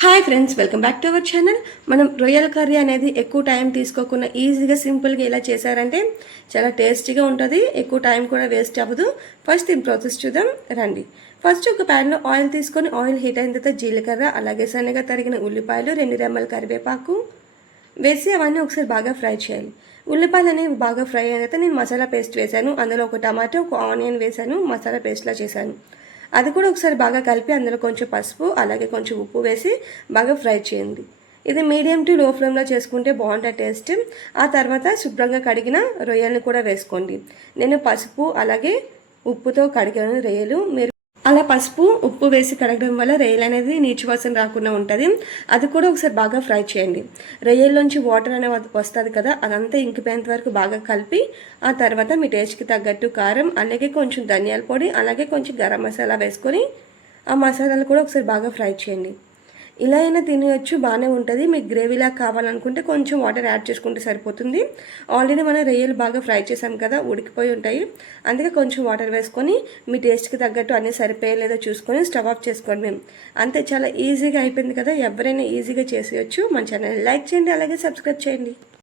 Hi friends, welcome back to our channel. మనం రొయ్యల curry అనేది ఎక్కువ టైం తీసుకోకుండా ఈజీగా సింపుల్గా ఇలా చేశారంటే చాలా టేస్టీగా ఉంటుంది. ఎక్కువ టైం కూడా వేస్ట్ అవ్వదు. ఫస్ట్ దీని ప్రాసెస్ చూద్దాం రండి. ఫస్ట్ ఒక ప్యాన్లో ఆయిల్ తీసుకొని ఆయిల్ హీట్ అయిన తర్వాత జీలకర్ర, అలాగే సన్నగా తరిగిన ఉల్లిపాయలు, 2 రెమ్మల కరివేపాకు వేసి అవన్నీ ఒకసారి బాగా ఫ్రై చేయాలి. ఉల్లిపాయలు అనేవి బాగా ఫ్రై అయిన తర్వాత నేను మసాలా పేస్ట్ వేశాను. అందులో ఒక టమాటో, ఒక ఆనియన్ వేశాను, మసాలా పేస్ట్లా చేశాను. అది కూడా ఒకసారి బాగా కలిపి అందులో కొంచెం పసుపు, అలాగే కొంచెం ఉప్పు వేసి బాగా ఫ్రై చేయండి. ఇది మీడియం టు లో ఫ్లేమ్లో చేసుకుంటే బాగుంటుంది టేస్ట్. ఆ తర్వాత శుభ్రంగా కడిగిన రొయ్యలను కూడా వేసుకోండి. నేను పసుపు అలాగే ఉప్పుతో కడిగాను రొయ్యలు. మీరు అలా పసుపు ఉప్పు వేసి కడగడం వల్ల రొయ్యలు అనేది నీచు వాసన రాకుండా ఉంటుంది. అది కూడా ఒకసారి బాగా ఫ్రై చేయండి. రొయ్యల్లోంచి వాటర్ అనేది వస్తుంది కదా, అదంతా ఇంకిపోయేంత వరకు బాగా కలిపి ఆ తర్వాత మీ టేస్ట్కి తగ్గట్టు కారం, అలాగే కొంచెం ధనియాల పొడి, అలాగే కొంచెం గరం మసాలా వేసుకొని ఆ మసాలాలు కూడా ఒకసారి బాగా ఫ్రై చేయండి. ఇలా అయినా తినవచ్చు, బాగానే ఉంటుంది. మీకు గ్రేవీలా కావాలనుకుంటే కొంచెం వాటర్ యాడ్ చేసుకుంటే సరిపోతుంది. ఆల్రెడీ మనం రొయ్యలు బాగా ఫ్రై చేసాం కదా, ఉడికిపోయి ఉంటాయి. అందుకే కొంచెం వాటర్ వేసుకొని మీ టేస్ట్కి తగ్గట్టు అన్నీ సరిపోయలేదో చూసుకొని స్టవ్ ఆఫ్ చేసుకోండి. అంతే, చాలా ఈజీగా అయిపోయింది కదా. ఎవరైనా ఈజీగా చేసేయచ్చు. మన ఛానల్ లైక్ చేయండి, అలాగే సబ్స్క్రైబ్ చేయండి.